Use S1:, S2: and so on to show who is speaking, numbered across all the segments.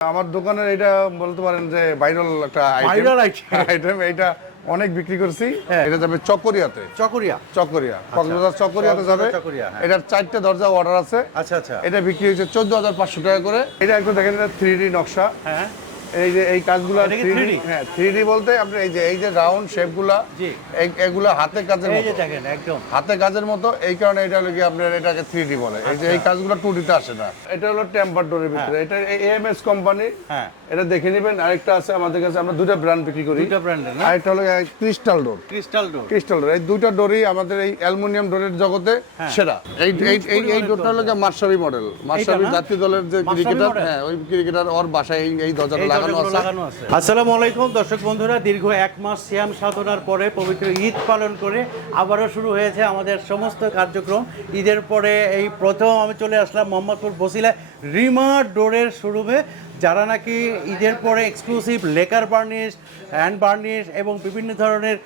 S1: আমার দোকানের এটা বলতে পারেন যে ভাইরাল একটা আইটেম এটা অনেক বিক্রি করছি।
S2: হ্যাঁ।
S1: এটা যাবে চকরিয়াতে।
S2: চকরিয়া।
S1: চকরিয়া। কক্সবাজার চকরিয়াতে যাবে।
S2: হ্যাঁ।
S1: এটার চারটে দরজা অর্ডার আছে।
S2: আচ্ছা আচ্ছা।
S1: এটা বিক্রি হয়েছে চোদ্দ হাজার পাঁচশো টাকা করে। এটা একটু দেখেন এটা থ্রি ডি নকশা।
S2: হ্যাঁ।
S1: এই যে এই কাজগুলো
S2: এটা কি
S1: থ্রি
S2: 3D?
S1: ডি হ্যাঁ বলতে আপনি এই যে এই যে রাউন্ড শেপগুলা এগুলো হাতে কাজের মতো।
S2: দেখেন একদম।
S1: হাতে কাজের মতো এই কারণে এটা হলো কি আপনার এটাকে বলে। এই যে এই
S2: আচ্ছা।
S1: কাজগুলো টু আসে না। এটা হলো ভিতরে। এটা এএমএস কোম্পানি
S2: হ্যাঁ।
S1: এটা দেখে নেবেন। আরেকটা আছে আমাদের কাছে আমরা দুটো ব্র্যান্ড বিক্রি করি।
S2: না?
S1: আরেকটা হলো crystal door
S2: crystal door
S1: crystal door এই দুইটা ডোরই আমাদের এই অ্যালুমিনিয়াম ডোরের জগতে
S2: হ্যাঁ।
S1: সেরা। এই এই এই এই ডোরটা হলো মার্শাবি মডেল মার্শাবি? জাতীয় দলের যে ক্রিকেটার হ্যাঁ ওই ক্রিকেটার ওর বাসায় এই এই দরজাটা
S2: এই
S1: লাগানো আছে।
S2: আসসালামু আলাইকুম দর্শক বন্ধুরা দীর্ঘ এক মাস শ্যাম সাধনার পরে পবিত্র ঈদ পালন করে আবারও শুরু হয়েছে আমাদের সমস্ত কার্যক্রম। ঈদের পরে এই প্রথম আমি চলে আসলাম মোহাম্মদপুর বসিলা রিমা ডোরের শোরুমে। যারা নাকি ঈদের পরে exclusive lacquer varnish hand varnish এবং বিভিন্ন ধরনের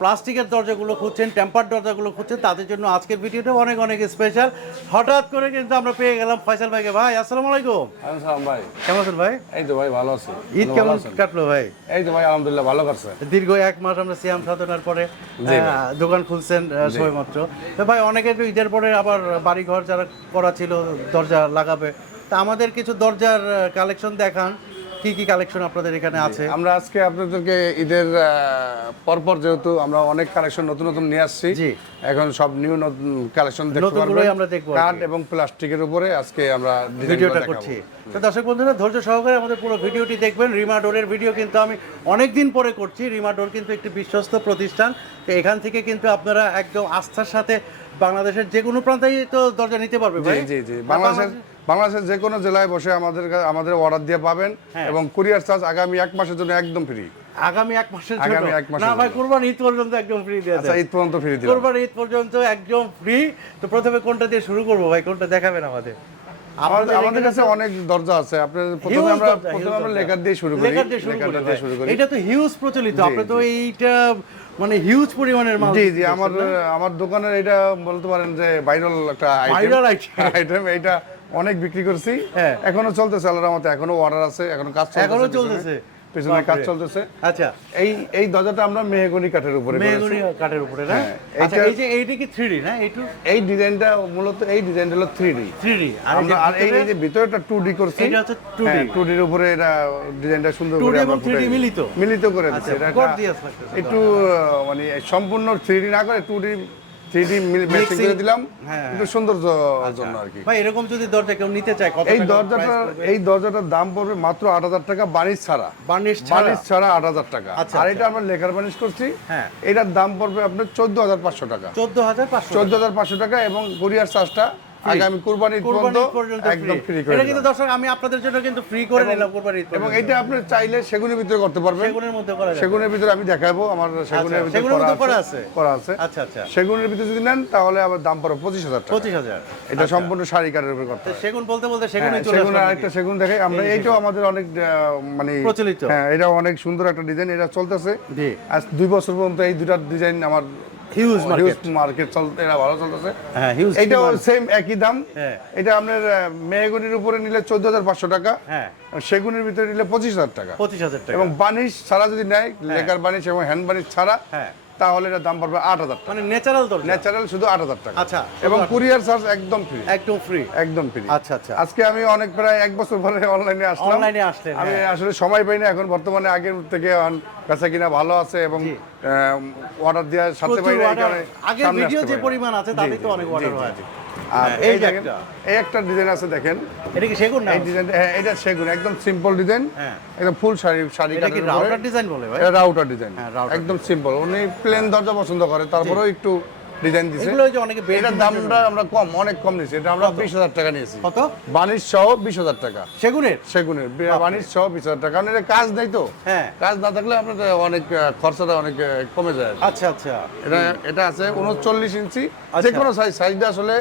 S2: প্লাস্টিকের দরজাগুলো খুঁজছেন টেম্পার দরজাগুলো খুঁজছেন তাদের জন্য আজকের ভিডিওটা অনেক অনেক স্পেশাল হঠাৎ করে কিন্তু আমরা পেয়ে গেলাম ফয়সাল ভাইকে। ভাই আসসালামু আলাইকুম।
S1: আসসালাম ভাই।
S2: কেমন আছেন ভাই?
S1: এই তো ভাই ভালো আছি।
S2: ঈদ কেমন কাটলো ভাই?
S1: এই তো ভাই আলহামদুলিল্লাহ ভালো কাটছে।
S2: দীর্ঘ এক মাস আমরা সিয়াম সাধনার পরে দোকান খুলছেন সবেমাত্র তো ভাই অনেকে তো ঈদের পরে আবার বাড়ি ঘর যারা করা ছিল দরজা লাগাবে তা আমাদের কিছু দরজার কালেকশন দেখান। কি কি কালেকশন আপনাদের এখানে আছে?
S1: আমরা আজকে আপনাদেরকে ঈদের পরপর যেহেতু আমরা অনেক কালেকশন নতুন নতুন নিয়ে আসছি। এখন সব নিউ নতুন কালেকশন দেখতে পারবেন।
S2: আমরা দেখব
S1: কাঠ এবং প্লাস্টিকের উপরে আজকে আমরা
S2: ভিডিওটা করছি। তো দর্শক বন্ধুরা ধৈর্য সহকারে আমাদের পুরো ভিডিওটি দেখবেন। রিমা ডোরের ভিডিও কিন্তু আমি অনেক দিন পরে করছি। রিমা ডোর কিন্তু একটি বিশ্বস্ত প্রতিষ্ঠান। তো এখান থেকে কিন্তু আপনারা একদম আস্থার সাথে বাংলাদেশের যে কোনো প্রান্তেই তো দরজা নিতে পারবে ভাই।
S1: জি জি। বাংলাদেশের বাংলাদেশের যে কোনো জেলায় বসে আমাদের আমাদের অর্ডার দিয়ে পাবেন
S2: হ্যাঁ।
S1: এবং কুরিয়ার চার্জ আগামী এক মাসের জন্য একদম ফ্রি।
S2: আগামী এক মাসের
S1: আগামী এক
S2: না ভাই। কোরবানি ঈদ পর্যন্ত একদম ফ্রি দিয়ে
S1: আচ্ছা ঈদ পর্যন্ত ফ্রি দিলাম।
S2: কোরবানি ঈদ পর্যন্ত একদম ফ্রি তো প্রথমে কোনটা দিয়ে শুরু করব ভাই? কোনটা দেখাবেন আমাদের?
S1: আমাদের আমাদের কাছে অনেক দরজা আছে। আপনি প্রথমে আমরা প্রথমে আমরা। লেকার দিয়ে শুরু করি।
S2: লেকার দিয়ে শুরু করি এটা তো হিউজ প্রচলিত। আপনি তো এইটা মানে হিউজ পরিমাণের মাল
S1: জি জি আমার আমার দোকানের এটা বলতে পারেন যে ভাইরাল একটা
S2: Viral item।
S1: আইটেম এটা অনেক বিক্রি করছি।
S2: হ্যাঁ,
S1: এখনও চলতেছে আল্লাহর মতো এখনও অর্ডার আছে এখনও কাজ
S2: চলছে
S1: এখনও
S2: চলতেছে?
S1: পেছনে কাজ চলতেছে।
S2: আচ্ছা।
S1: এই এই দরজাটা আমরা মেহগনি কাঠের উপরে
S2: মেহগনি কাঠের উপরে না?
S1: হ্যাঁ,
S2: আচ্ছা এই যে এইটা কি 3D না? এইটু
S1: এই ডিজাইনটা মূলত এই ডিজাইনটা হলো 3D
S2: 3D আর এই যে
S1: 2D করছি।
S2: এটা হচ্ছে 2D
S1: 2D হ্যাঁ, এর উপরে এটা ডিজাইনটা সুন্দর করে আমরা
S2: 3D মিলিত।
S1: মিলিত করে
S2: দিয়েছি
S1: আচ্ছা, এটা একটু মানে সম্পূর্ণ 3D না করে 2D থ্রিডি ম্যাচিং করে দিলাম।
S2: হ্যাঁ।
S1: সৌন্দর্য জন্য আচ্ছা। আর কি
S2: ভাই এরকম যদি দরজা কেউ নিতে চায় কত
S1: এই দরজাটা এই দরজাটার দাম পড়বে মাত্র 8000 টাকা বানিশ ছাড়া।
S2: বানিশ ছাড়া?
S1: বানিশ ছাড়া 8000 টাকা।
S2: আচ্ছা,
S1: আর
S2: আচ্ছা।
S1: এটা আমরা লেখার বানিশ করছি।
S2: হ্যাঁ।
S1: এটার দাম পড়বে আপনার 14500 টাকা।
S2: 14500
S1: 14500 টাকা। এবং গড়িয়ার চার্জটা আগামী কুরবানির পর্যন্ত একদম ফ্রি করে
S2: এটা কিন্তু দর্শক আমি আপনাদের জন্য কিন্তু ফ্রি করে নিলাম কুরবানি ঈদ
S1: এবং এটা আপনি চাইলে সেগুনের ভিতরে করতে পারবেন।
S2: সেগুনের মধ্যে করা যাবে।
S1: সেগুনের ভিতরে আমি দেখাবো আমার সেগুনের ভিতরে করা আছে? করা আছে।
S2: আচ্ছা আচ্ছা।
S1: সেগুনের ভিতরে যদি নেন তাহলে আবার দাম পঁচিশ হাজার টাকা।
S2: 25000
S1: এটা সম্পূর্ণ শাড়ি কাঠের উপরে করতে
S2: সেগুন বলতে বলতে সেগুনে
S1: হ্যাঁ,
S2: চলে
S1: সেগুন আরেকটা সেগুন দেখাই। আমরা এইটাও আমাদের অনেক মানে
S2: প্রচলিত।
S1: হ্যাঁ এটা অনেক সুন্দর একটা ডিজাইন এটা চলতেছে।
S2: জি।
S1: আজ দুই বছর পর্যন্ত এই দুটার ডিজাইন আমার
S2: হিউজ মার্কেট
S1: মার্কেট চলতে এটা ভালো চলতেছে।
S2: হ্যাঁ হিউজ
S1: এইটাও সেম একই দাম।
S2: হ্যাঁ।
S1: এটা আপনার মেহগুনির উপরে নিলে চোদ্দ হাজার পাঁচশো টাকা
S2: হ্যাঁ।
S1: সেগুনের ভিতরে নিলে পঁচিশ হাজার টাকা।
S2: 25000 টাকা।
S1: এবং বানিশ ছাড়া যদি নেয় লেকার বানিশ এবং হ্যান্ড বানিশ ছাড়া
S2: হ্যাঁ।
S1: তাহলে এটা দাম পড়বে আট হাজার টাকা
S2: মানে ন্যাচারাল দরজা?
S1: ন্যাচারাল শুধু আট হাজার টাকা।
S2: আচ্ছা,
S1: এবং কুরিয়ার চার্জ একদম ফ্রি
S2: একদম ফ্রি
S1: একদম ফ্রি
S2: আচ্ছা আচ্ছা।
S1: আজকে আমি অনেক প্রায় এক বছর পরে অনলাইনে আসলাম।
S2: অনলাইনে আসলে
S1: আমি
S2: হ্যাঁ।
S1: আসলে সময় পাই না এখন বর্তমানে আগের থেকে কাঁচা কিনা ভালো আছে এবং। অর্ডার দেওয়ার সাথে পাই না সামনে
S2: ভিডিও যে পরিমাণ আছে তাতে তো অনেক অর্ডার হয়।
S1: আর
S2: হ্যাঁ,
S1: এই দেখেন এই একটা ডিজাইন আছে দেখেন।
S2: এটা কি সেগুন না?
S1: এই ডিজাইনটা হ্যাঁ এটা সেগুন একদম সিম্পল ডিজাইন
S2: হ্যাঁ।
S1: একদম ফুল শাড়ি শাড়ি
S2: এটা কি রাউটার ডিজাইন বলে ভাই?
S1: এটা রাউটার ডিজাইন
S2: হ্যাঁ,
S1: একদম সিম্পল উনি প্লেন দরজা পছন্দ করে তারপরেও একটু ডিজাইন দিছে।
S2: এগুলো যে অনেকে
S1: এটার দামটা আমরা কম অনেক কম নিয়েছি। এটা আমরা বিশ হাজার টাকা নিয়েছি।
S2: কত?
S1: বানিশ সহ বিশ হাজার টাকা।
S2: সেগুনের?
S1: সেগুনের বানিশ সহ বিশ হাজার টাকা। কারণ এটা কাজ নেই তো।
S2: হ্যাঁ।
S1: কাজ না থাকলে আপনার অনেক খরচাটা অনেক কমে যায়
S2: আচ্ছা আচ্ছা।
S1: এটা এটা আছে উনচল্লিশ ইঞ্চি। যে কোনো সাইজ সাইজটা আসলে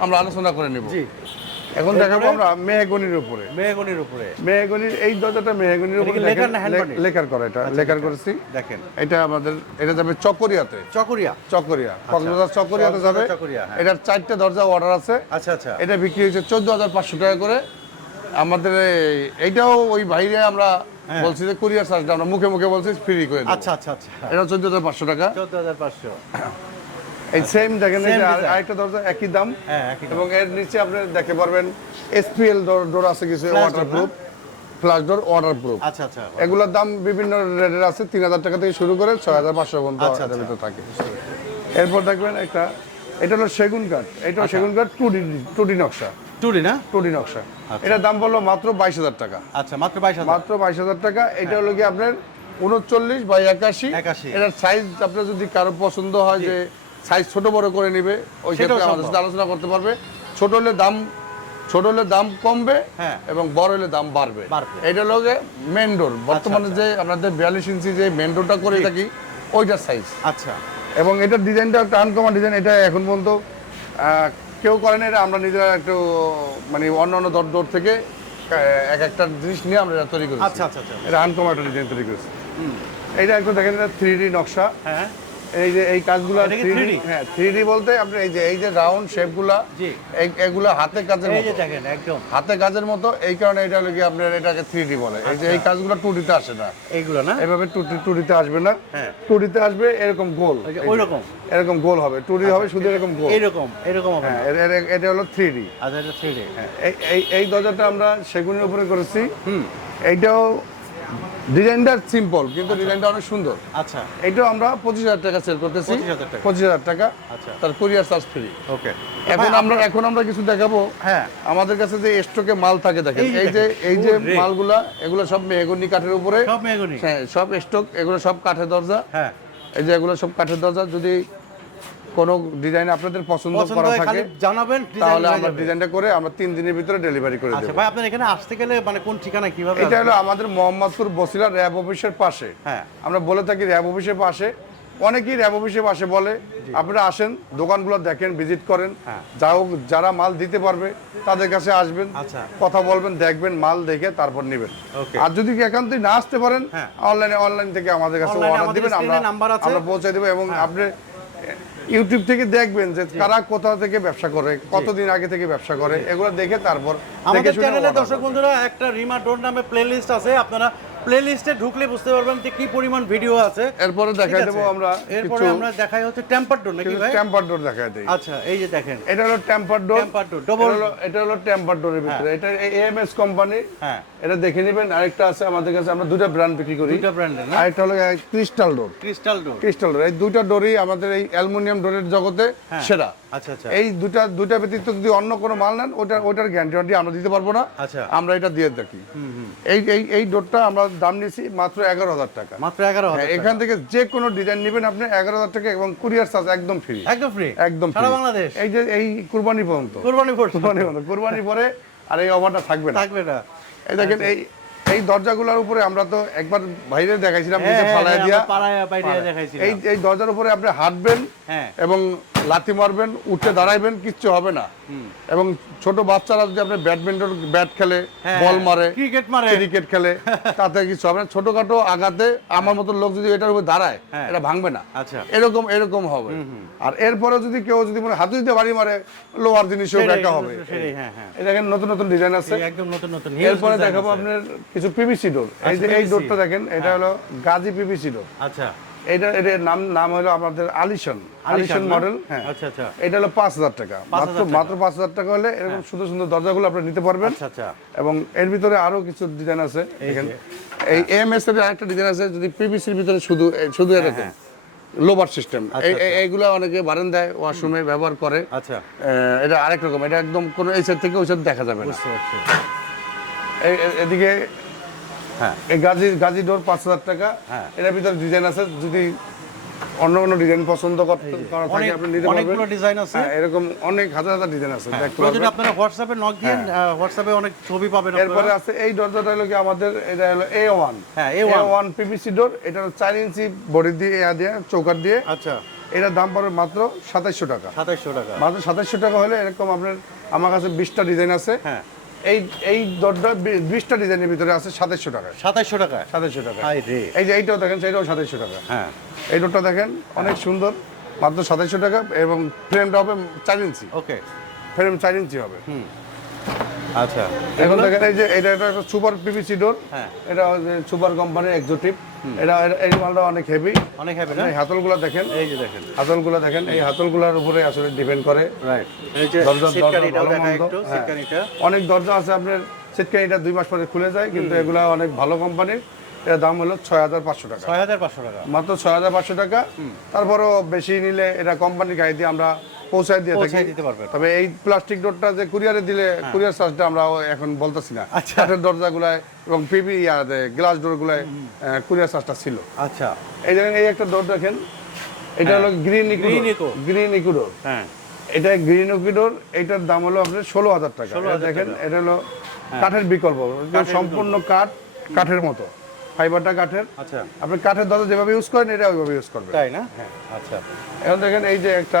S1: আমরা আলোচনা করে নিব।
S2: জি।
S1: এখন দেখাবো আমরা মেহগনির উপরে।
S2: মেহগনির উপরে।
S1: মেহগনির এই দরজাটা মেহগনির উপরে দেখেন,
S2: না hand
S1: লে-
S2: বানিশ?
S1: লেকার করা এটা লেকার করেছি।
S2: দেখেন।
S1: এটা আমাদের এটা যাবে চকরিয়াতে।
S2: চকরিয়া।
S1: চকরিয়া কক্সবাজার চকরিয়াতে যাবে।
S2: চকরিয়া, হ্যাঁ।
S1: এটার চারটে দরজা অর্ডার আছে।
S2: আচ্ছা আচ্ছা।
S1: এটা বিক্রি হয়েছে চোদ্দ হাজার পাঁচশো টাকা করে। আমাদের এই- এইটাও ওই বাইরে আমরা
S2: হ্যাঁ।
S1: বলছি যে কুরিয়ার চার্জটা আমরা মুখে মুখে বলছি ফ্রি করে
S2: আচ্ছা আচ্ছা আচ্ছা।
S1: এটা চোদ্দ হাজার পাঁচশো টাকা।
S2: চোদ্দ হাজার পাঁচশো।
S1: এই সেম দেখেন আরেকটা দরজা একই দাম।
S2: হ্যাঁ একই দাম।
S1: এবং এর নিচে আপনি দেখতে পারবেন এসপিএল ডোর আছে কিছু
S2: Flash door,
S1: waterproof flash door waterproof
S2: আচ্ছা আচ্ছা।
S1: এগুলোর দাম বিভিন্ন রেটের আছে তিন হাজার টাকা থেকে শুরু করে ছয় হাজার পাঁচশো পর্যন্ত
S2: আচ্ছা, আচ্ছা।
S1: ভিতরে থাকে। এরপর দেখবেন একটা এটা হলো সেগুন কাঠ। এটা
S2: আচ্ছা।
S1: সেগুন কাঠ টু ডি টু ডি নকশা।
S2: টুরি না?
S1: টু ডি নকশা। এটার দাম বলল মাত্র বাইশ হাজার টাকা।
S2: আচ্ছা মাত্র বাইশ
S1: মাত্র বাইশ হাজার টাকা। এটা হলো কি আপনার উনচল্লিশ বাই একাশি।
S2: 81
S1: এটার সাইজ আপনার যদি কারও পছন্দ হয় যে সাইজ ছোট বড় করে নিবে ওই ক্ষেত্রে আমাদের সাথে আলোচনা করতে পারবে। ছোট হলে দাম ছোট হলে দাম কমবে
S2: হ্যাঁ।
S1: এবং বড় হলে দাম বাড়বে। এটা হলো মেন ডোর বর্তমানে
S2: আচ্ছা।
S1: যে আমাদের বিয়াল্লিশ ইঞ্চি যে মেন ডোরটা করে থাকি ওইটার সাইজ
S2: আচ্ছা।
S1: এবং এটার ডিজাইনটা একটা আনকমন ডিজাইন এটা এখন পর্যন্ত কেউ করে না এটা আমরা নিজেরা একটু মানে অন্য অন্য দর দর থেকে এক একটা জিনিস নিয়ে আমরা এটা তৈরি করি
S2: আচ্ছা আচ্ছা আচ্ছা।
S1: এটা আনকমন একটা ডিজাইন তৈরি করেছি। এটা একটু দেখেন এটা থ্রি ডি নকশা।
S2: হ্যাঁ।
S1: এই যে এই কাজগুলো
S2: এটা কি
S1: 3D
S2: 3D?
S1: হ্যাঁ থ্রি ডি বলতে আপনি এই যে এই যে রাউন্ড শেপগুলা এগুলো হাতে কাজের মতো।
S2: দেখেন একদম।
S1: হাতে কাজের মতো এই কারণে এটা হলো কি আপনার এটাকে থ্রি ডি বলে। এই যে এই কাজগুলো টু ডিতে আসে না।
S2: এইগুলো না?
S1: এভাবে টু টু ডিতে আসবে না।
S2: হ্যাঁ।
S1: টু ডিতে আসবে এরকম গোল।
S2: ওই রকম?
S1: এরকম গোল হবে। টু ডি হবে শুধু এরকম গোল।
S2: এইরকম এরকম হবে
S1: হ্যাঁ এটা হলো থ্রি ডি
S2: আচ্ছা এটা থ্রি হ্যাঁ
S1: এই এই- এই দরজাটা আমরা সেগুনের উপরে করেছি। এইটাও ডিজাইনটা সিম্পল কিন্তু ডিজাইনটা অনেক সুন্দর।
S2: আচ্ছা।
S1: এটাও আমরা পঁচিশ হাজার টাকা সেল করতেছি।
S2: 25,000 টাকা।
S1: পঁচিশ হাজার টাকা।
S2: আচ্ছা।
S1: তার কুরিয়ার চার্জ ফ্রি
S2: ওকে
S1: এখন আমরা এখন আমরা কিছু দেখাবো।
S2: হ্যাঁ।
S1: আমাদের কাছে যে স্টকে মাল থাকে দেখেন।
S2: এই যে
S1: এই যে। মালগুলা এগুলো সব মেহগনি কাঠের উপরে।
S2: সব মেগুনি
S1: হ্যাঁ সব স্টক এগুলো সব কাঠের দরজা।
S2: হ্যাঁ।
S1: এই যে এগুলো সব কাঠের দরজা। যদি কোনো ডিজাইন আপনাদের পছন্দ করা থাকে
S2: জানাবেন
S1: তাহলে আমরা ডিজাইনটা করে আমরা তিন দিনের ভিতরে ডেলিভারি করে
S2: আচ্ছা
S1: দেবো
S2: ভাই আপনার এখানে আসতে গেলে মানে কোন ঠিকানা কীভাবে
S1: এটা হলো আমাদের মোহাম্মদপুর বসিলা র্যাব অফিসের পাশে
S2: হ্যাঁ
S1: আমরা বলে থাকি র্যাব অফিসের পাশে অনেকেই র্যাব অফিসের পাশে বলে আপনারা আসেন দোকানগুলো দেখেন ভিজিট করেন
S2: হ্যাঁ।
S1: যা হোক যারা মাল দিতে পারবে তাদের কাছে আসবেন
S2: আচ্ছা।
S1: কথা বলবেন দেখবেন মাল দেখে তারপর নেবেন. আর যদি একান্তই না আসতে পারেন
S2: হ্যাঁ।
S1: অনলাইনে অনলাইন থেকে আমাদের কাছে অর্ডার দিবেন আমরা।
S2: হ্যাঁ।
S1: আমরা পৌঁছে দেবো এবং আপনি ইউটিউব থেকে দেখবেন যে কারা কোথা থেকে ব্যবসা করে কতদিন আগে থেকে ব্যবসা করে এগুলো দেখে তারপর
S2: আমাদের চ্যানেলে দর্শক বন্ধুরা একটা রিমা ডোর নামে প্লেলিস্ট আছে আপনারা প্লেলিস্টে ঢুকলে বুঝতে পারবেন যে কি পরিমাণ ভিডিও আছে।
S1: এরপরে দেখাই? দেবো আমরা
S2: এরপরে আমরা দেখাই হচ্ছে টেম্পার ডোর নাকি ভাই?
S1: টেম্পার ডোর দেখাই দিই।
S2: আচ্ছা এই যে দেখেন।
S1: এটা হলো temper door
S2: Tempered door, double-
S1: এটা হলো এটা হলো টেম্পার ডোরের ভিতরে। এটা এএমএস কোম্পানি
S2: হ্যাঁ।
S1: এটা দেখে নেবেন। আরেকটা আছে আমাদের কাছে। আমরা দুটো ব্র্যান্ড বিক্রি করি।
S2: দুইটা ব্র্যান্ডের না?
S1: আরেকটা হলো crystal door
S2: crystal door
S1: crystal door এই দুটো ডোরই আমাদের এই অ্যালুমিনিয়াম ডোরের জগতে
S2: হ্যাঁ।
S1: সেরা। এই দুটা দুইটা ব্যতীত যদি অন্য কোনো মাল নেন ওটার ওটার গ্যারান্টি আমরা দিতে পারব না।
S2: আচ্ছা।
S1: আমরা এটা দিয়ে থাকি। এই এই এই ডোরটা আমরা দাম নিয়েছি মাত্র এগারো হাজার টাকা।
S2: মাত্র এগারো
S1: হ্যাঁ,
S2: হাজার
S1: এখান থেকে যে কোনো ডিজাইন নেবেন আপনি এগারো হাজার টাকা এবং কুরিয়ার চার্জ একদম ফ্রি
S2: একদম ফ্রি
S1: একদম
S2: সারা বাংলাদেশ।
S1: এই যে এই কুরবানি পর্যন্ত।
S2: কোরবানি
S1: কুরবানি পর্যন্ত। কুরবানি পরে আর এই অফারটা থাকবে না।
S2: থাকবে না।
S1: এই দেখেন এই এই দরজাগুলোর উপরে আমরা তো একবার বাইরে দেখাইছিলাম
S2: হ্যাঁ,
S1: নিচে
S2: হ্যাঁ,
S1: ফালায়
S2: হ্যাঁ,
S1: দিয়া।
S2: পাড়ায়
S1: এই এই দরজার উপরে আপনি হাঁটবেন
S2: হ্যাঁ
S1: এবং লাথি মারবেন উঠে দাঁড়াইবেন কিচ্ছু হবে না। এবং ছোট বাচ্চারা যদি আপনি ব্যাডমিন্টন ব্যাট খেলে
S2: হ্যাঁ,
S1: বল মারে
S2: ক্রিকেট মারে।
S1: ক্রিকেট খেলে তাতে কিছু হবে না। ছোটখাটো আঘাতে আমার মতো লোক যদি এটার উপর দাঁড়ায়
S2: হ্যাঁ।
S1: এটা ভাঙবে না।
S2: আচ্ছা।
S1: এরকম এরকম হবে। আর এরপরে যদি কেউ যদি মনে হাতে দিতে বাড়ি মারে লোয়ার জিনিসও
S2: সেটাই,
S1: হবে।
S2: হ্যাঁ, হ্যাঁ।
S1: এই দেখেন নতুন নতুন ডিজাইন আছে।
S2: একদম নতুন নতুন
S1: এরপরে দেখাবো আপনার কিছু পিভিসি ডোর এই যে
S2: আচ্ছা,
S1: এই ডোরটা দেখেন এটা হলো গাজী পিভিসি ডোর
S2: আচ্ছা।
S1: এটা এটার নাম নাম হলো আমাদের আলিশন আলিশন মডেল হ্যাঁ।
S2: আচ্ছা আচ্ছা।
S1: এটা হলো পাঁচ হাজার টাকা।
S2: 5,000
S1: মাত্র মাত্র পাঁচ হাজার টাকা হলে এরকম সুন্দর সুন্দর দরজাগুলো আপনি নিতে পারবেন।
S2: আচ্ছা আচ্ছা।
S1: এবং এর ভিতরে আরও কিছু ডিজাইন আছে। এখানে এই এমএস এর আরেকটা ডিজাইন আছে যদি পিভিসির ভিতরে শুধু শুধু
S2: হ্যাঁ,
S1: এরকম। লোবার সিস্টেম এইগুলো অনেকে বারান্দায় ওয়াশরুমে ব্যবহার করে।
S2: আচ্ছা।
S1: এটা আরেক রকম। এটা একদম কোনো এই সাইড থেকে ওই সাইড দেখা যাবে না। এদিকে
S2: হ্যাঁ।
S1: এই গাজি গাজি ডোর পাঁচ হাজার টাকা।
S2: হ্যাঁ।
S1: এটার ভিতরে ডিজাইন আছে যদি অন্য কোনো ডিজাইন পছন্দ করতে করা থাকে আপনি নিতে
S2: অনেকগুলো ডিজাইন আছে।
S1: হ্যাঁ, এরকম অনেক হাজার হাজার ডিজাইন আছে দেখতে
S2: প্রয়োজনে
S1: পারবেন।
S2: আপনারা হোয়াটসঅ্যাপে নক দিয়ে হোয়াটসঅ্যাপে অনেক ছবি পাবেন
S1: এরপরে আছে এই দরজাটা হলো কি আমাদের এটা হলো
S2: হ্যাঁ,
S1: এ
S2: A1
S1: ওয়ান পিপিসি ডোর এটা ইঞ্চি বডি দিয়ে ইয়া দিয়ে চৌকার দিয়ে।
S2: আচ্ছা।
S1: এটার দাম পড়বে মাত্র সাতাইশশো টাকা।
S2: সাতাইশশো টাকা।
S1: মাত্র সাতাইশশো টাকা হলে এরকম আপনার আমার কাছে বিশটা ডিজাইন আছে।
S2: হ্যাঁ।
S1: এই এই দরটা বিশটা ডিজাইনের ভিতরে আছে সাতাশশো টাকা।
S2: সাতাইশশো টাকা?
S1: সাতাশশো টাকা। এই যে এইটাও দেখেন সেটাও সাতাইশশো টাকা।
S2: হ্যাঁ।
S1: এই ডোরটা দেখেন অনেক সুন্দর মাত্র সাতাইশশো টাকা এবং ফ্রেমটা হবে চার ইঞ্চি।
S2: ওকে
S1: ফ্রেম চার ইঞ্চি হবে।
S2: আচ্ছা।
S1: এখন দেখেন এই যে এটা একটা সুপার পিভিসি ডোর।
S2: হ্যাঁ।
S1: এটা সুপার কোম্পানির এক্সোটিভ এটা এই মালটা অনেক হেভি
S2: অনেক হেভি না?
S1: এই হাতলগুলো দেখেন।
S2: এই যে দেখেন।
S1: হাতলগুলো দেখেন। এই হাতলগুলোর উপরে আসলে ডিপেন্ড করে।
S2: রাইট এই যে
S1: হ্যাঁ। অনেক দরজা আছে আপনার সিটকানিটা দুই মাস পরে খুলে যায় কিন্তু এগুলা অনেক ভালো কোম্পানির। এর দাম হলো ছয় হাজার পাঁচশো টাকা।
S2: ছয় হাজার পাঁচশো টাকা।
S1: মাত্র ছয় হাজার পাঁচশো টাকা। তারপরও বেশি নিলে এটা কোম্পানির গাড়ি দিয়ে আমরা পৌঁছায় দিয়ে থাকি। তবে এই প্লাস্টিক ডোরটা যে কুরিয়ারে দিলে কুরিয়ার চার্জটা আমরা এখন বলতেছি না।
S2: আচ্ছা।
S1: কাঠের দরজাগুলায় এবং পিপি গ্লাস ডোরগুলায় কুরিয়ার চার্জটা ছিল।
S2: আচ্ছা।
S1: এই দেখেন এই একটা ডোর দেখেন এটা হলো green
S2: Green
S1: green eco door
S2: হ্যাঁ।
S1: এটা গ্রিন ডোর এটার দাম হলো আপনার ষোলো হাজার টাকা। দেখেন এটা হলো কাঠের বিকল্প। সম্পূর্ণ কাঠ কাঠের মতো। ফাইবারটা কাঠের।
S2: আচ্ছা।
S1: আপনি কাঠের দরজা যেভাবে ইউজ করেন এটা ওইভাবে ইউজ করবেন।
S2: তাই না? হ্যাঁ। আচ্ছা।
S1: এখন দেখেন এই যে একটা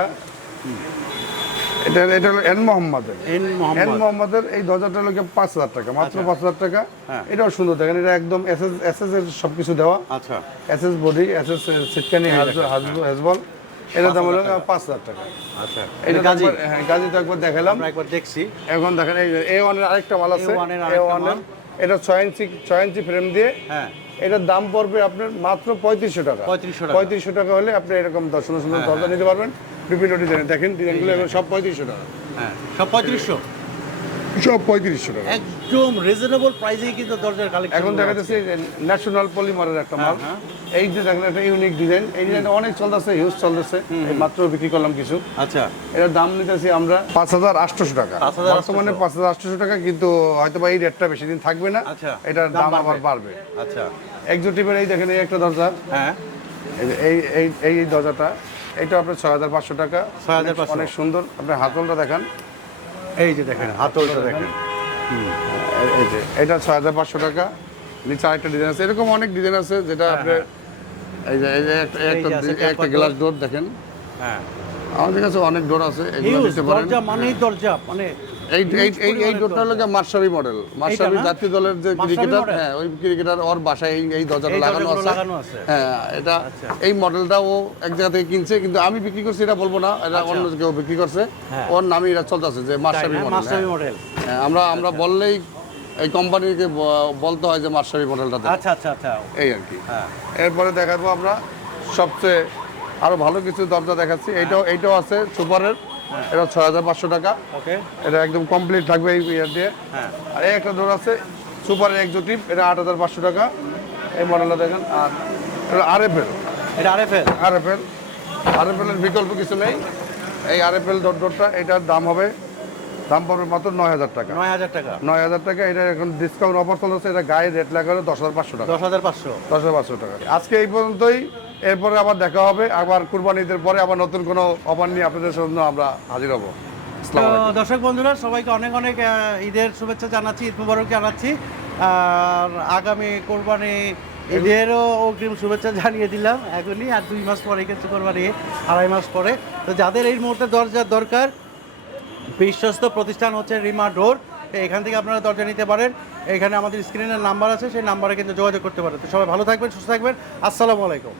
S1: এটা এটা হলো এন মোহাম্মদের।
S2: এন
S1: এন মোহাম্মদের এই দরজাটা পাঁচ হাজার টাকা মাত্র
S2: আচ্ছা।
S1: পাঁচ হাজার টাকা।
S2: হ্যাঁ।
S1: এটাও সুন্দর দেখেন এটা একদম এসএস এসএস এর সব কিছু দেওয়া।
S2: আচ্ছা।
S1: বডি এসএস সিটকানি হাজবল। এটা দাম হলো পাঁচ হাজার টাকা।
S2: আচ্ছা।
S1: এটা হ্যাঁ গাজি তো একবার দেখালাম।
S2: একবার দেখছি।
S1: এখন দেখেন এই এ ওয়ানের আরেকটা মাল আছে। এ ওয়ানের এটা ছয় ইঞ্চি ছয় ইঞ্চি ফ্রেম দিয়ে
S2: হ্যাঁ।
S1: এটার দাম পড়বে আপনার মাত্র পঁয়ত্রিশশো টাকা।
S2: 3500
S1: পঁয়ত্রিশশো টাকা হলে আপনি এরকম সুন্দর সুন্দর দরজা নিতে পারবেন। বিভিন্ন ডিজাইন দেখেন ডিজাইনগুলো সব পঁয়ত্রিশশো টাকা।
S2: হ্যাঁ সব পঁয়ত্রিশশো?
S1: সব পঁয়ত্রিশশো টাকা
S2: একদম রিজনেবল প্রাইসেই কিন্তু দরজার কালেকশন
S1: এখন দেখা যাচ্ছে ন্যাশনাল পলিমারের একটা মাল।
S2: হ্যাঁ,
S1: এই যে দেখেন একটা ইউনিক ডিজাইন এই ডিজাইনটা অনেক চলতেছে হিউজ চলতেছে। মাত্র বিক্রি করলাম কিছু।
S2: আচ্ছা।
S1: এটার দাম নিতেছি আমরা পাঁচ হাজার আটশোশো টাকা। বর্তমানে পাঁচ হাজার আটশোশো টাকা কিন্তু হয়তো বা এই রেটটা বেশি দিন থাকবে না।
S2: আচ্ছা,
S1: এটার
S2: দাম
S1: আবার বাড়বে।
S2: আচ্ছা।
S1: এক্সোটিভের এই দেখেন এই একটা দরজা।
S2: হ্যাঁ।
S1: এই এই এই দরজাটা। এটা আপনার ছয় হাজার পাঁচশো টাকা।
S2: 6,500
S1: অনেক সুন্দর। আপনার হাতলটা দেখান।
S2: এই যে দেখেন হাতলটা দেখেন।
S1: এই- এই যে এটা ছয় হাজার পাঁচশো টাকা। নিচে আরেকটা ডিজাইন আছে। এরকম অনেক ডিজাইন আছে যেটা আপনার এই যে এই যে একটা একটা
S2: হ্যাঁ,
S1: গ্লাস ডোর দেখেন।
S2: হ্যাঁ।
S1: আমাদের কাছে অনেক ডোর আছে এগুলো নিতে পারেন।
S2: দরজা মানেই দরজা মানে
S1: এই এই এই ডোরটা হলো গিয়ে মার্শাবি মডেল। মার্শাবি জাতীয় দলের যে ক্রিকেটার হ্যাঁ ওই ক্রিকেটার ওর বাসায় এই এই দরজাটা লাগানো আছে। হ্যাঁ এটা
S2: আচ্ছা।
S1: এই মডেলটা ও এক জায়গা থেকে কিনছে কিন্তু আমি বিক্রি করছি এটা বলব না এটা অন্য কেউ বিক্রি করছে।
S2: হ্যাঁ।
S1: ওর নামই এটা চলতেছে যে মার্শাবি মডেল হ্যাঁ, আমরা আমরা বললেই এই কোম্পানিকে বলতে হয় যে মার্শাবি মডেলটা
S2: আচ্ছা আচ্ছা আচ্ছা।
S1: এই আর কি।
S2: হ্যাঁ।
S1: এরপরে দেখাবো আমরা সবচেয়ে আরও ভালো কিছু দরজা দেখাচ্ছি। এইটাও এইটাও আছে সুপারের। এটা ছয় হাজার পাঁচশো টাকা।
S2: ওকে।
S1: এটা একদম কমপ্লিট থাকবে এই ইয়ার দিয়ে।
S2: হ্যাঁ।
S1: আর এই একটা ডোর আছে সুপার এক্সোটিভ এটা আট হাজার পাঁচশো টাকা। এই মডেলটা দেখেন। আর এটা আর এফ এল
S2: এটা আরএফএল?
S1: আরএফএল। আরএফএল এর বিকল্প কিছু নেই। এই আর এফ এল ডোর ডোরটা এটার দাম হবে দাম পড়বে মাত্র নয় হাজার টাকা।
S2: নয় হাজার টাকা।
S1: নয় হাজার টাকা এটা এখন ডিসকাউন্ট অফার চলছে এটা গায়ে রেট লাগা হলো দশ হাজার পাঁচশো টাকা।
S2: দশ হাজার পাঁচশো।
S1: দশ হাজার পাঁচশো টাকা। আজকে এই পর্যন্তই। এরপরে আবার দেখা হবে। আবার কুরবানি ঈদের পরে আবার নতুন কোনো অফার নিয়ে আপনাদের সামনে আমরা হাজির হব।
S2: দর্শক বন্ধুরা সবাইকে অনেক অনেক ঈদের শুভেচ্ছা জানাচ্ছি ঈদ মুবারক জানাচ্ছি। আর আগামী কোরবানি ঈদেরও অগ্রিম শুভেচ্ছা জানিয়ে দিলাম এখনই আর দুই মাস পরে কিছু কোরবানি আড়াই মাস পরে। তো যাদের এই মুহূর্তে দরজার দরকার বিশ্বস্ত প্রতিষ্ঠান হচ্ছে রিমা ডোর। এখান থেকে আপনারা দরজা নিতে পারেন। এখানে আমাদের স্ক্রিনের নাম্বার আছে সেই নাম্বারে কিন্তু যোগাযোগ করতে পারেন। তো সবাই ভালো থাকবেন সুস্থ থাকবেন। আসসালামু আলাইকুম।